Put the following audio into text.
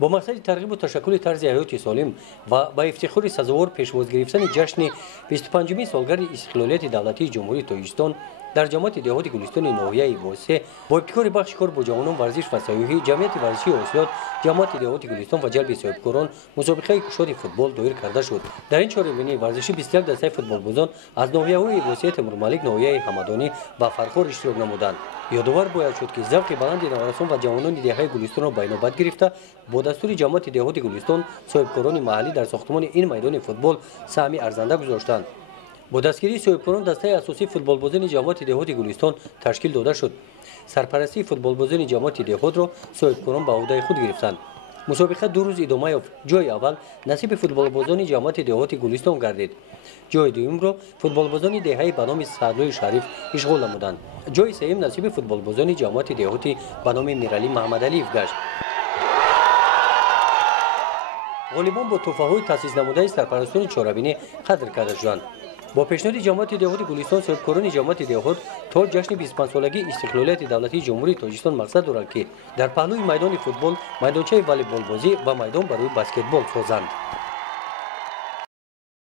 با مقصد ترغیب و تشکل طرز حیات سالم و با افتخار سزاوار پیشواز گرفتن جشن 25مین سالگرد استقلالیت دولتی جمهوری تاجیکستان در جامعه دهات گلستان ناحیه واسه با ابتکار بخش کار با جوانان ورزش و سیاحی جمعیت ورزشی آسیاد جامعه دهات گلستان و جلب صاحبکاران مسابقه کشاد فوتبال دایر کرده شد. در این چهارمینی ورزشی 21 دسته فوتبال بازان از ناحیه‌های واسه تیمور ملک، ناحیه همدانی و فرخار اشتراک نمودند. یادآور باید شد که ذوق بلند نوارسان و جوانان دهه گلستان را بینابد گرفته با دستور جامعه دهات گلستان صاحبکاران محلی در ساختمان این میدان فوتبال سهمی ارزنده گذاشتند. با دستگیری صاحبکاران دسته اساسی فوتبال بازان جامعه دهات گلستان تشکیل داده شد. سرپرستی فوتبال بازان جامعه دهات را صاحبکاران به عهده خود گرفتند. مسابقه 2 روز ادامه یافت. جای اول نصیب فوتبال بازان جامعه دهات گلستان گردید. جای دوم را فوتبال بازان دهه به نام صدرای شریف اشغال نمودند. جای سوم نصیب فوتبال بازان جامعه دهات به نام میرعلی محمدعلی گشت. غالبان با تحفه‌های تأسیس نموده سرپرستان چهارمینی قدر کرده شدند. با پیشنهاد جامعه دهات گلستان صاحبکاران جامعه دهات تا جشن 25 سالگی استقلالیت دولتی جمهوری تاجیکستان مقصد دارند که در پهلوی میدان فوتبال میدانچه والیبال بازی و میدان برای بسکتبال سازند.